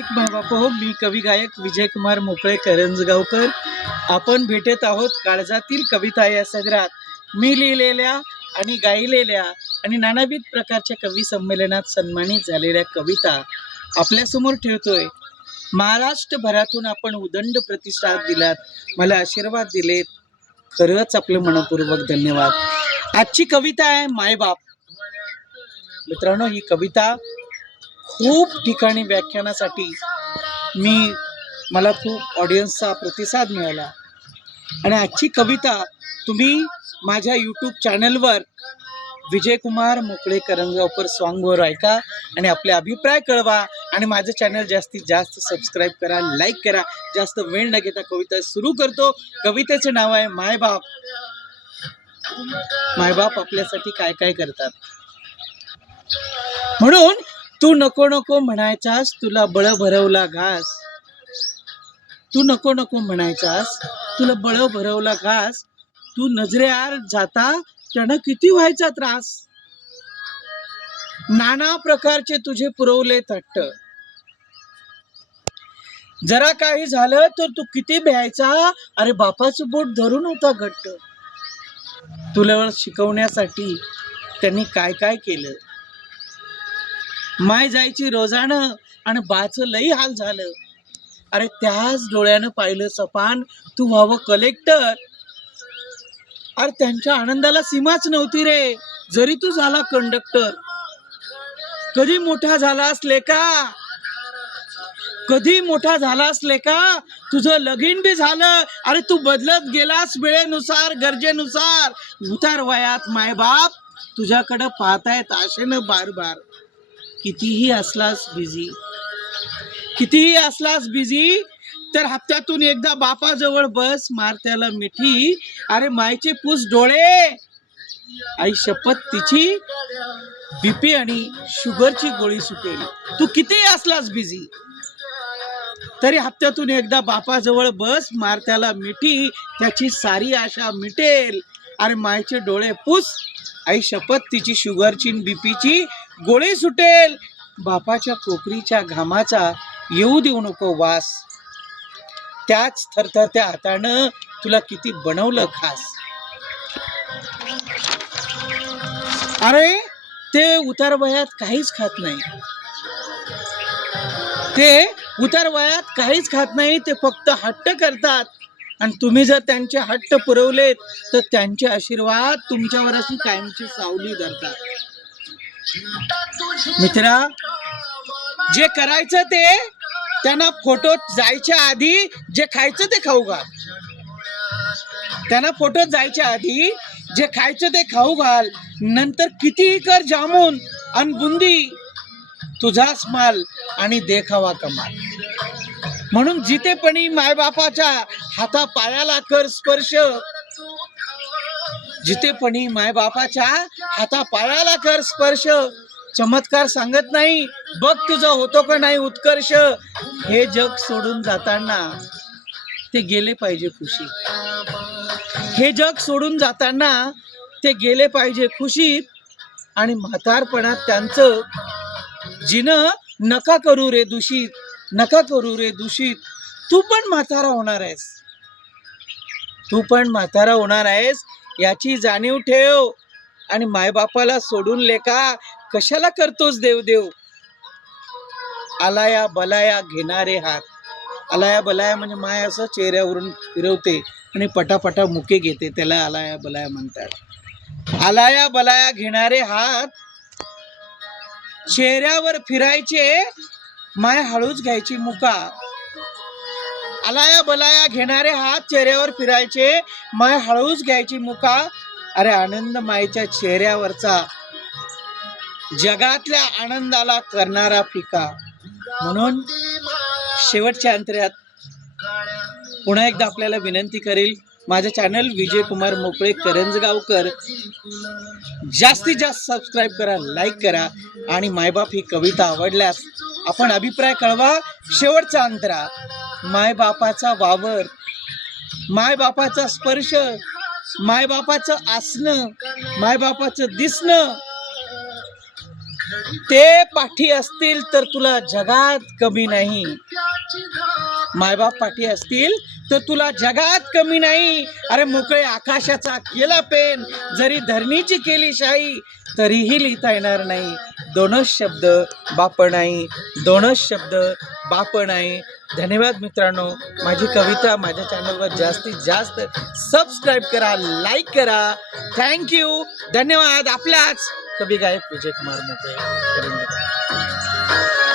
मायबाप हो, मी कवी गायक विजयकुमार मोकळे करंजगावकर. आपण भेटत आहोत काळजातील कविता या सदरात. मी लिहिलेल्या आणि गायलेल्या आणि नानाविध प्रकारच्या कवी संमेलनात सन्मानित झालेल्या कविता आपल्यासमोर ठेवतोय. महाराष्ट्रभरातून आपण उदंड प्रतिसाद दिलात, मला आशीर्वाद दिलेत, खरंच आपलं मनपूर्वक धन्यवाद. आजची कविता आहे मायबाप. मित्रांनो, ही कविता खूप ठिकाणी व्याख्यानासाठी मला खूप ऑडियन्सचा प्रतिसाद मिळाला आणि आजची कविता तुम्ही माझ्या यूट्यूब चॅनलवर विजयकुमार मोकळे करंजगावकर सॉन्गवर ऐका आणि आपले अभिप्राय कळवा आणि माझं चॅनल जास्तीत जास्त सबस्क्राईब करा, लाईक करा. जास्त वेळ न घेता कविता सुरू करतो. कवितेचं नाव आहे मायबाप. मायबाप आपल्यासाठी काय काय करतात. म्हणून तू नको नको म्हणायचास, तुला बळ भरवला घास. तू नको नको म्हणायचास, तुला बळ भरवला घास. तू नजरेआड जाता त्यानं किती व्हायचा त्रास. नाना प्रकारचे तुझे पुरवले थट्ट. जरा काही झालं तर तू किती भ्यायचा. अरे बापाचं बोट धरून होता घट्ट. तुला शिकवण्यासाठी त्यांनी काय काय केलं. माय जायची रोजानं आणि बाचं लई हाल झालं. अरे त्याच डोळ्यानं पाहिलं सपान तू व्हावं कलेक्टर. अरे त्यांच्या आनंदाला सीमाच नव्हती रे, जरी तू झाला कंडक्टर. कधी मोठा झालास लेका, कधी मोठा झालास लेका, तुझं लगीन बी झालं. अरे तू बदलत गेलास वेळेनुसार, गरजेनुसार. उतार वयात मायबाप तुझ्याकडं पाहतायत आशेनं बार बार. कितीही असलास बिझी तर हप्त्यातून एकदा बापाजवळ बस, मार त्याला मिठी. अरे मायचे पूस डोळे, आई शपथ तिची बीपी आणि शुगरची गोळी सुटेल. तू कितीही असलास बिझी तरी हप्त्यातून एकदा बापाजवळ बस, मार त्याला मिठी. त्याची सारी आशा मिटेल. अरे मायचे डोळे पूस, आई शपथ तिची शुगरची बीपीची गोळी सुटेल. बापाच्या कोपरीच्या घामाचा येऊ देऊ नको वास. त्याच थरथरत्या हातानं तुला किती बनवलं खास. अरे ते उतार वयात काहीच खात नाही. ते फक्त हट्ट करतात आणि तुम्ही जर त्यांचे हट्ट पुरवलेत तर त्यांचे आशीर्वाद तुमच्यावर अशी कायमची सावली धरतात. मित्रा, जे करायचं ते त्यांना फोटोत जायच्या आधी जे खायचं ते खाऊ घाल. त्यांना फोटोत जायच्या आधी जे खायचं ते खाऊ घाल. नंतर कितीही कर जामून अन बुंदी, तुझाच माल आणि देखावा कमाल. म्हणून जितेपणी मायबापाच्या हातापायाला कर स्पर्श. जितेपणी मायबापाच्या हातापायाला कर स्पर्श. चमत्कार सांगत नाही, बघ तुझं होतो का नाही उत्कर्ष. हे जग सोडून जाताना ते गेले पाहिजे खुशीत. हे जग सोडून जाताना ते गेले पाहिजे खुशीत. आणि म्हातारपणात त्यांचं जिनं नका करू रे दूषित, नका करू रे दूषित. तू पण म्हातारा होणार आहेस याची जाणीव ठेव. आणि मायबापाला सोडून लेका कशाला करतोस देव. आलाया बलाया घेणारे हात. आलाया बलाया म्हणजे माय असं चेहऱ्यावरून फिरवते आणि पटापटा मुके घेते, त्याला आलाया बलाया म्हणतात. आलाया बलाया घेणारे हात चेहऱ्यावर फिरायचे, माय हळूच घ्यायची मुका. आलाया बलाया घेणारे हात चेहऱ्यावर फिरायचे, माय हळूच घ्यायची मुका. अरे आनंद मायेच्या चेहऱ्यावरचा जगातल्या आनंदाला करणारा फिका. म्हणून शेवटच्या अंतर्यात पुन्हा एकदा आपल्याला विनंती करेल, माझं चॅनल विजयकुमार मोकळे करंजगावकर जास्तीत जास्त सबस्क्राईब करा, लाईक करा आणि मायबाप ही कविता आवडल्यास आपण अभिप्राय कळवा. शेवटचा अंतरा, मायबापाचा वावर, मायबापाचा स्पर्श, मायबापाचं आसनं, मायबापाचं दिसणं ते पाठी असतील तर तुला जगात कमी नाही. मायबाप पाठी असतील तर तुला जगात कमी नाही. अरे मोकळे आकाशाचा केला पेन, जरी धरणीची केली शाई, तरीही लिहिता येणार नाही दोनच शब्द बाप नाही, दोनच शब्द बाप नाही. धन्यवाद मित्रांनो. माझी कविता माझ्या चॅनलवर जास्तीत जास्त सबस्क्राईब करा, लाईक करा. थँक्यू, धन्यवाद. आपलाच कवी गायक विजय कुमार मोकळे.